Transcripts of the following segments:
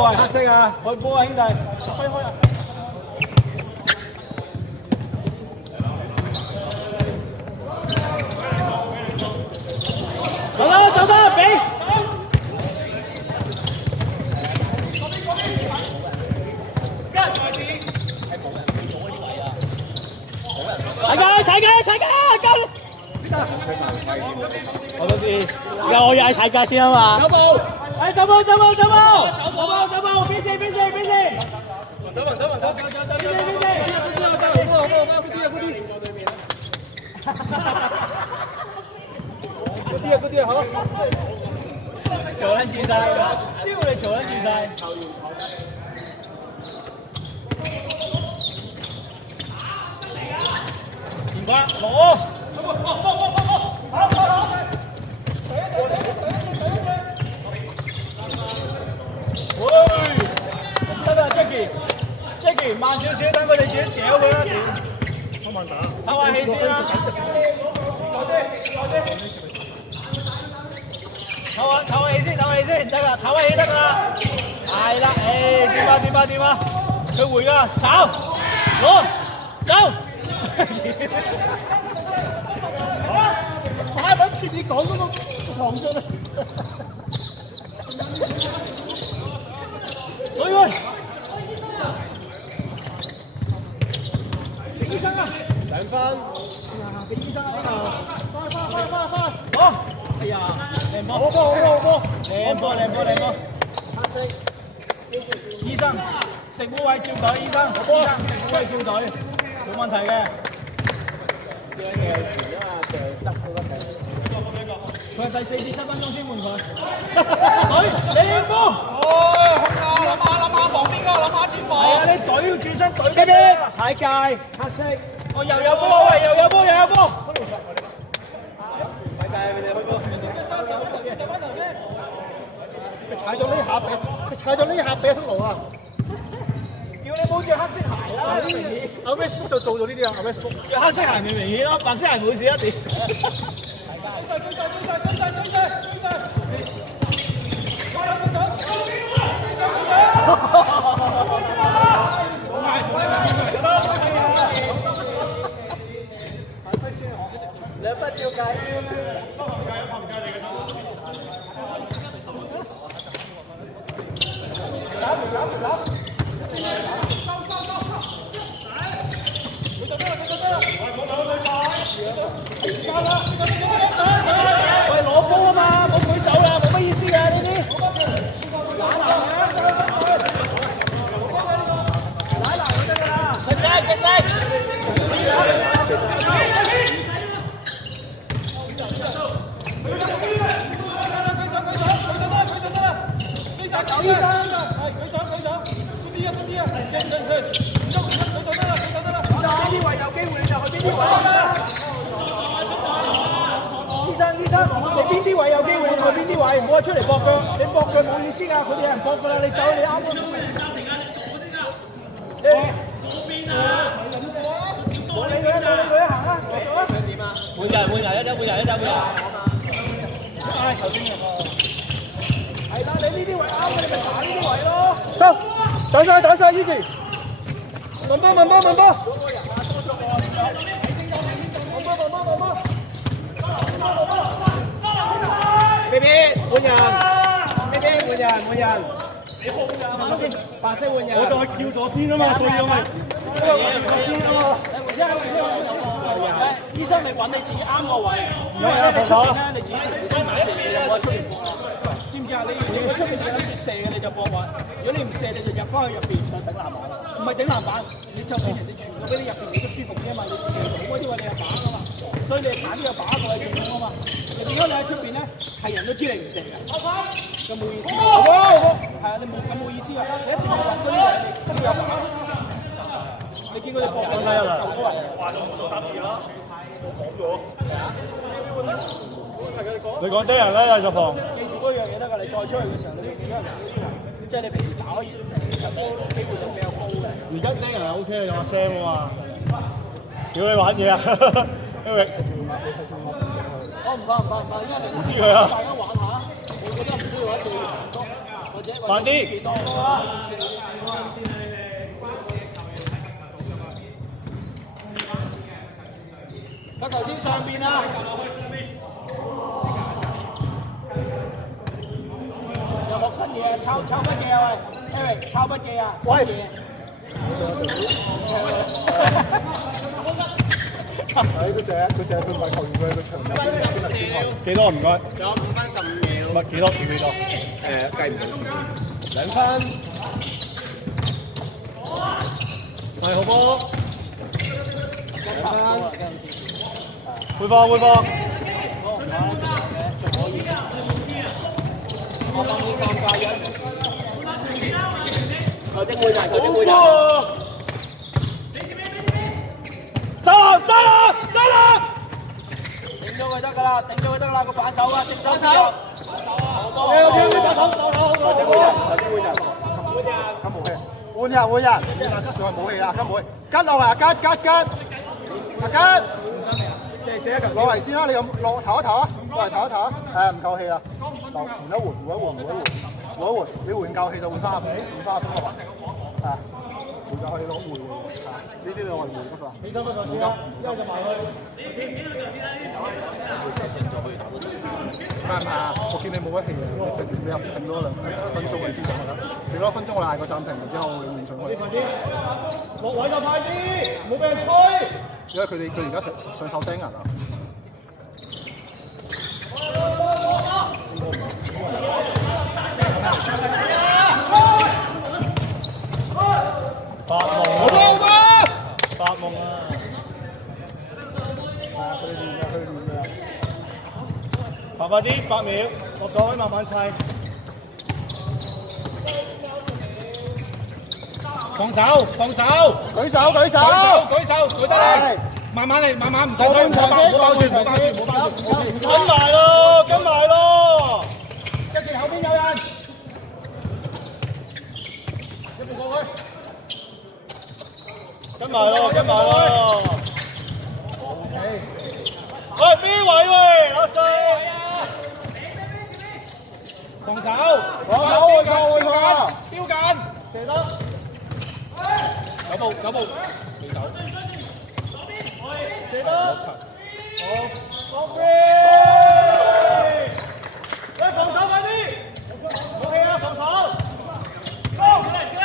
喂，黑色啊，開波啊，兄弟，開啊！走啦，走啦，俾！踩架，我都知，而家我要踩架先啊嘛。走步，走步，邊線，邊線，走，嗰啲好，坐緊住晒，屌你坐緊住晒。唔該，攞。得啦 ，Jackie， 慢少少，等佢哋自己嚼佢啦。好慢打，唞下氣先啦。唞下氣先，得啦，唞下氣得啦。係啦，掂啊，佢回㗎，炒，攞，走。快揾前面講嗰個黃信啊！喂，俾醫生啊！兩分，俾醫生啊！快！好！哎呀，靚波！好波！黑色，醫生，食污位照隊，醫生，食污位照隊，冇問題嘅。驚嘅時啊，就執到得嘅。佢係第4至7分鐘先換佢。靚波！諗下防邊個，諗下點防。係啊，你隊要轉身隊嘅。踩界，黑色。哦，又有波，喂，又有波。踩界俾你開波。佢踩咗呢下俾阿叔奴啊！叫你冇着黑色鞋啦！阿 Westbrook 就做到呢啲啊，阿 Westbrook 着黑色鞋咪明顯咯，白色鞋冇事一點。追晒！兩分要計。喂，攞波啊嘛，冇舉手啦，冇乜意思㗎呢啲。攬就得㗎啦。隻勢。醫生，係舉手，嗰啲啊，得啦，邊啲位有機會你就去邊啲位。醫生，你邊啲位有機會你去邊啲位，唔好出嚟搏腳，你搏腳冇意思㗎，佢哋有人搏㗎啦，你走你啱啱。冇理佢行啦，點啊？換人，一走。頭先係啦，你呢啲位啱嘅，你咪打呢啲位咯。走，打晒，以前。問波。邊換人。你換人。白色換人。我就係叫咗先啊嘛，所以我咪。醫生，你揾你自己啱個位，因為咧你出邊咧你自己唔射嘅，我出邊搏。知唔知啊？你如果出邊有啲射嘅你就搏位，如果你唔射你就入翻去入邊就頂籃板。唔係頂籃板，你就算人哋傳到俾你入邊你都舒服啲啊嘛，你射到嗰啲位你係把噶嘛，所以你揀呢個把過去進攻啊嘛。你點解你喺出邊咧係人都知你唔射嘅，就冇意思。係啊，你冇意思啊！你一定要揾嗰啲位你出邊有把。你見佢哋搏緊啦，話咗唔做3次啦，我講咗。你講啲人咧就防。記住嗰樣嘢得㗎，你再出去嘅時候，你要記得即係你平時打可以入波機會都比較高嘅。而家啲人係 OK 嘅，有阿 Sam 啊嘛。屌你玩嘢啊 ！Eric。我唔怕，因為你大家玩下，我覺得唔需要一對多，或者慢啲。個頭先上邊啊！有冇新嘢啊？抄筆記啊喂 ，Eric 抄筆記啊！新嘢。佢成日佢唔係球員，佢係個場面。幾多唔該？仲有5分15秒。唔係幾多？幾多？計唔到。2分。係好波。2分。回放回放。我幫你3加1。球證會陣，球證會陣。揸啦！頂咗佢得㗎啦，頂咗佢得啦，個反手啊，正手手。OK，咁冇氣，換人，仲係冇氣啦，咁冇氣，吉落嚟，吉，攞嚟先啦，你咁落唞一唞啊，落嚟唞一唞啊，唔夠氣啦，換一換，你換夠氣就換翻阿風落嚟，換夠氣攞換，呢啲你攞嚟換得㗎啦，起身不再先啦，之後就埋去。唔係啊，我見你冇乜氣啊，你又停咗1分鐘你先上去啦，你攞1分鐘我嗌個暫停，然之後你換上去。落位就快啲，唔好俾人吹。因為佢而家上手釘人啊。發夢啊！快啲，8秒，落咗慢慢砌。放手，舉手，舉得嚟，慢慢嚟，慢慢唔使推，唔好包住，跟埋咯，跟住後邊有人，一步過去，跟埋咯。喂，B 位喂，阿四，放手，標緊，射得。走步，未走。記得。好。喂，防守快啲！冇氣啊，防守。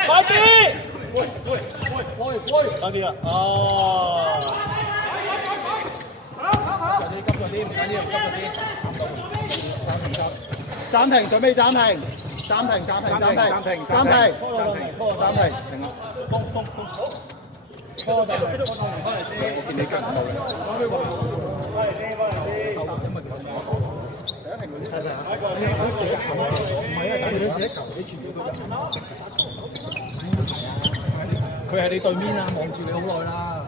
快啲！快啲啊！哦。暫停，準備暫停。暫停，停啦。封。我見你跟唔到嘅。佢係你對面啊，望住你好耐啦。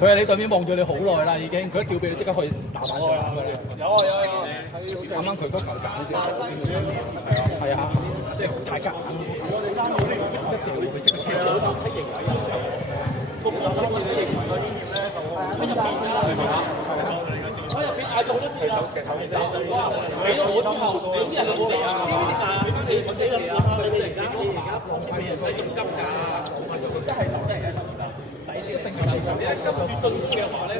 佢係你對面望住你好耐啦，已經。佢一吊臂，你即刻可以打板上㗎啦。有。啱啱佢嗰球賺先。係啊，即係太夾硬。一掉佢即刻車咗手，睇型位。我入邊嗌到咗時啦，俾咗我之後，有啲人冇嚟啊，你諗下你而家唔使咁急㗎，真係手真係手㗎，底先定係手，你一急住進攻嘅話咧，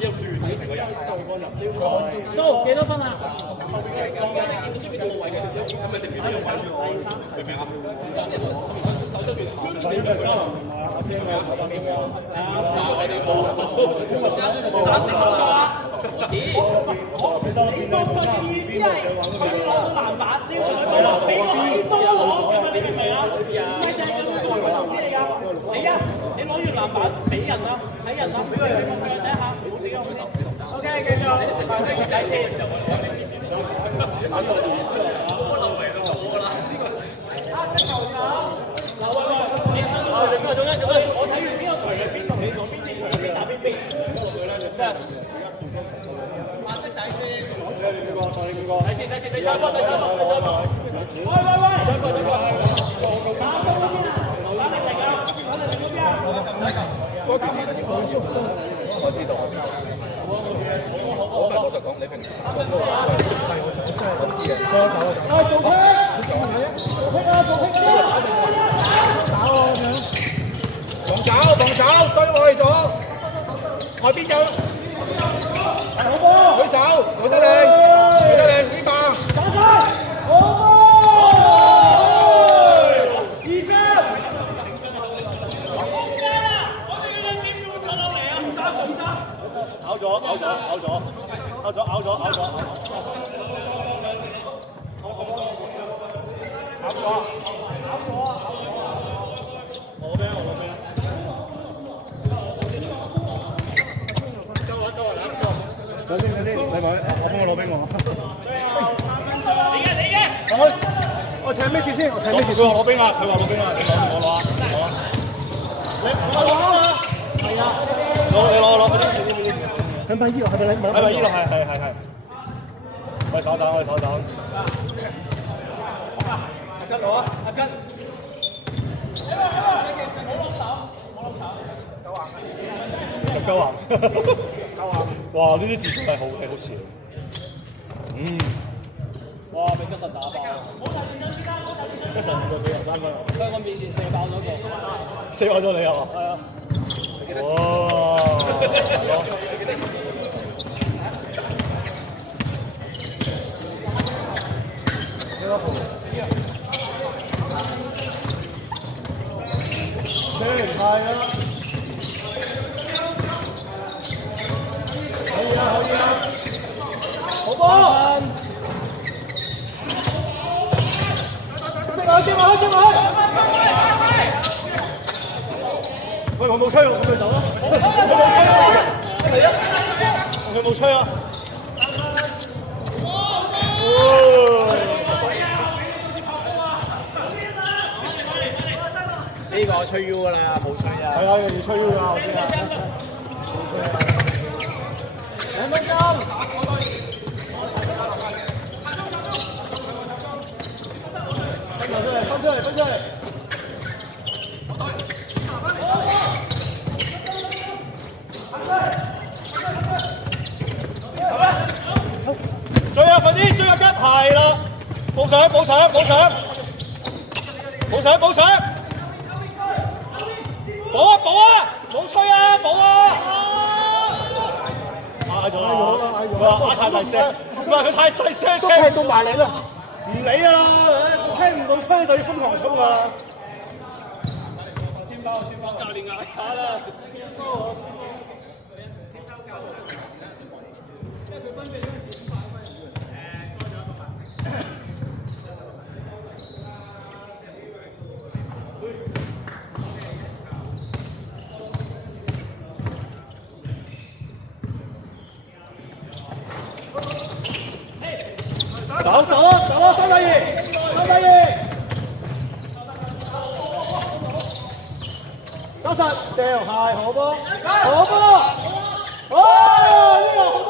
要亂你成個人。蘇幾多分啊？而家你見到出邊個位嘅，咁咪直接都要踩住我，明唔明啊？手出邊，邊啲人啊？我聽啊，我聽啊。我哋冇，打定咗啦。你個意思係佢攞到籃板，你要同佢講俾個氣波攞，你明唔明啊？唔係就係咁樣個投資嚟㗎。你攞完籃板俾人啦，睇人啦，俾佢睇下，好自己好手。OK， 繼續，白色嘅底線。我留嚟到我啦。黑色球手。我睇完邊個除邊同你講邊啲除邊打邊邊，白色底線，第三波，喂，打到嗰邊啊，打力啊，打力嗰邊啊，嗰球我知道，我就講你平時，我知嘅，做外邊有係好波，舉手，舉得靚，舉得靚，邊棒？咬咗，你咪我幫我攞俾我。我請咩錢先？我請咩錢？佢話攞俾我，你攞啊！係啊，攞嗰啲錢。喺咪依度？係咪依度？係。我手等。阿吉攞啊！阿吉。夠橫。哇！呢啲字真係好笑。哇！俾吉神打爆。吉神個幾人3分？喺我面前射爆咗個。射爆咗你啊？係啊。哇！係啊！好波！接埋！喂，我冇吹，我佢走啦！佢冇吹啊！呢個吹 U 㗎啦，冇吹啊！係啊，要吹 U 㗎，我知啊。2分鐘。分出嚟！追啊！快啲追啊！吉係啦，補上！補啊！冇吹啊！補啊！嗌咗啦！佢話嗌太大聲，唔係佢太細聲，都聽到埋你啦。唔理啊！聽唔到吹就要瘋狂衝啊！天包教練嗌下啦。走，收第二，收實，掉係好波，哦，呢個好波，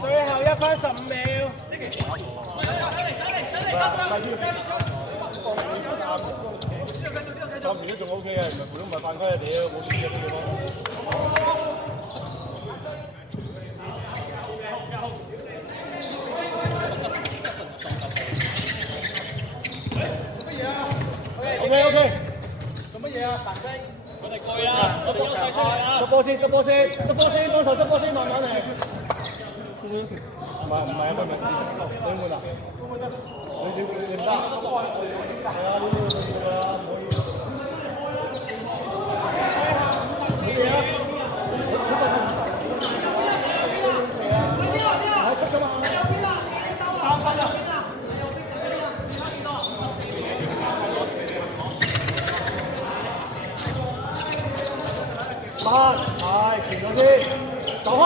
最後1分15秒，暫時都仲 OK 嘅，如果唔係犯規啊屌，冇輸嘅呢個波。OK， 做乜嘢啊？彈聲，我哋攰啦，我哋優勢出嚟啊！執波先，幫手執波先，慢慢嚟。唔係，你換啊？你唔得。係啊，呢啲㗎啦，唔可以。係，前咗先，走開！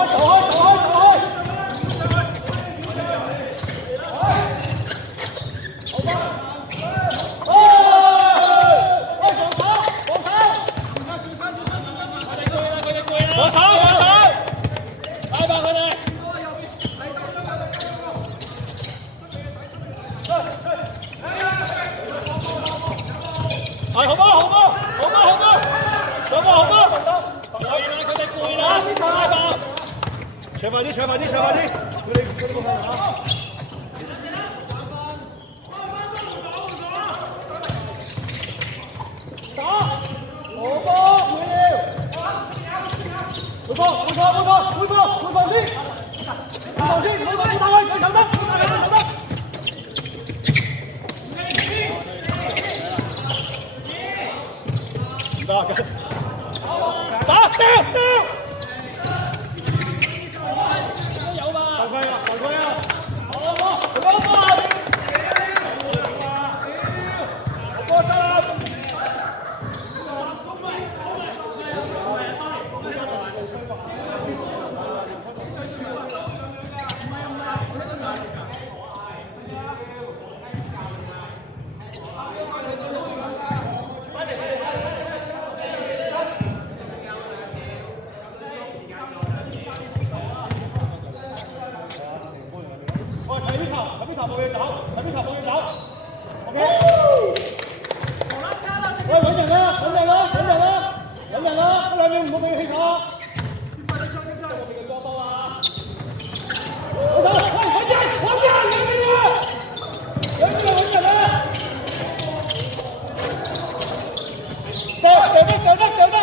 搶快啲！佢哋冇辦法。打！好。掉得掉得掉得。